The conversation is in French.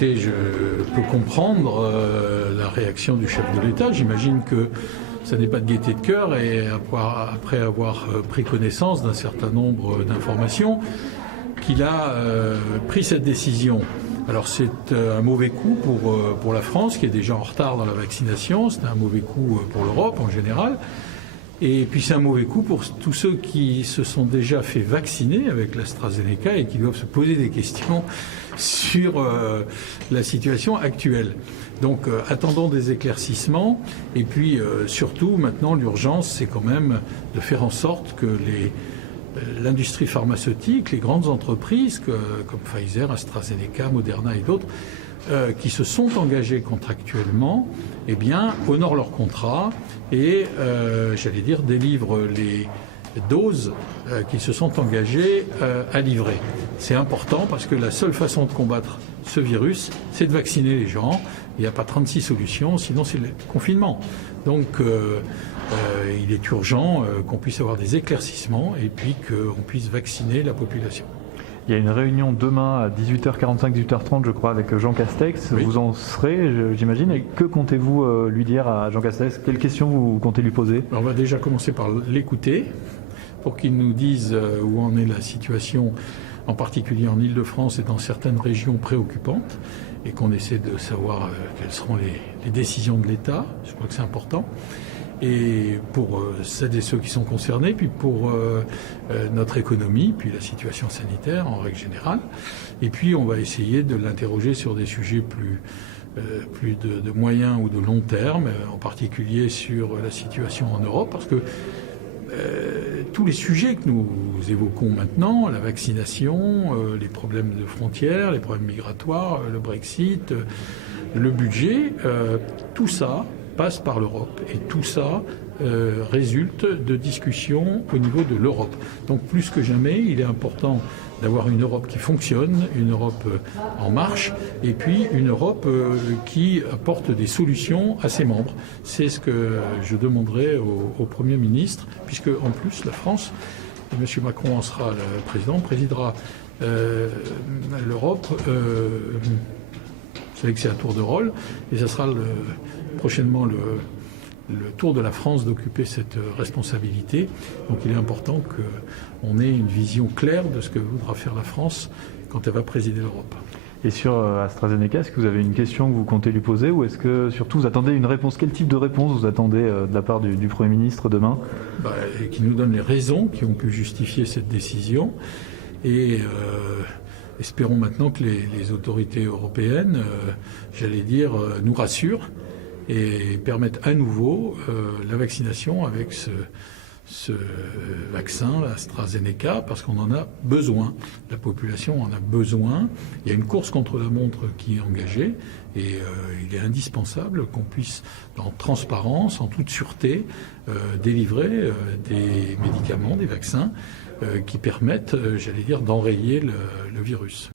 écoutez, je peux comprendre la réaction du chef de l'État. J'imagine que ça n'est pas de gaieté de cœur et après avoir pris connaissance d'un certain nombre d'informations, qu'il a pris cette décision. Alors c'est un mauvais coup pour la France qui est déjà en retard dans la vaccination, c'est un mauvais coup pour l'Europe en général. Et puis c'est un mauvais coup pour tous ceux qui se sont déjà fait vacciner avec l'AstraZeneca et qui doivent se poser des questions sur la situation actuelle. Donc attendons des éclaircissements et puis surtout maintenant l'urgence c'est quand même de faire en sorte que l'industrie pharmaceutique, les grandes entreprises comme Pfizer, AstraZeneca, Moderna et d'autres qui se sont engagés contractuellement, eh bien, honorent leur contrat et, j'allais dire, délivrent les doses qu'ils se sont engagés à livrer. C'est important parce que la seule façon de combattre ce virus, c'est de vacciner les gens. Il n'y a pas 36 solutions, sinon c'est le confinement. Donc, il est urgent qu'on puisse avoir des éclaircissements et puis qu'on puisse vacciner la population. Il y a une réunion demain à 18h45, 18h30, je crois, avec Jean Castex. Oui. Vous en serez, j'imagine. Et que comptez-vous lui dire à Jean Castex? Quelles questions vous comptez lui poser? On va déjà commencer par l'écouter pour qu'il nous dise où en est la situation, en particulier en Île-de-France et dans certaines régions préoccupantes, et qu'on essaie de savoir quelles seront les décisions de l'État. Je crois que c'est important. Et pour celles et ceux qui sont concernés, puis pour notre économie, puis la situation sanitaire en règle générale. Et puis on va essayer de l'interroger sur des sujets plus de moyen ou de long terme, en particulier sur la situation en Europe, parce que tous les sujets que nous évoquons maintenant, la vaccination, les problèmes de frontières, les problèmes migratoires, le Brexit, le budget, tout ça passe par l'Europe. Et tout ça résulte de discussions au niveau de l'Europe. Donc plus que jamais, il est important d'avoir une Europe qui fonctionne, une Europe en marche, et puis une Europe qui apporte des solutions à ses membres. C'est ce que je demanderai au Premier ministre, puisque en plus la France, et M. Macron en sera le président, présidera l'Europe. Vous savez que c'est un tour de rôle, et ça sera prochainement le tour de la France d'occuper cette responsabilité. Donc il est important qu'on ait une vision claire de ce que voudra faire la France quand elle va présider l'Europe. Et sur AstraZeneca, est-ce que vous avez une question que vous comptez lui poser ou est-ce que surtout vous attendez une réponse? Quel type de réponse vous attendez de la part du Premier ministre demain? Qui nous donne les raisons qui ont pu justifier cette décision et espérons maintenant que les autorités européennes, j'allais dire, nous rassurent et permettent à nouveau la vaccination avec ce vaccin, l'AstraZeneca, parce qu'on en a besoin. La population en a besoin. Il y a une course contre la montre qui est engagée et il est indispensable qu'on puisse, en transparence, en toute sûreté, délivrer des médicaments, des vaccins qui permettent, j'allais dire, d'enrayer le virus.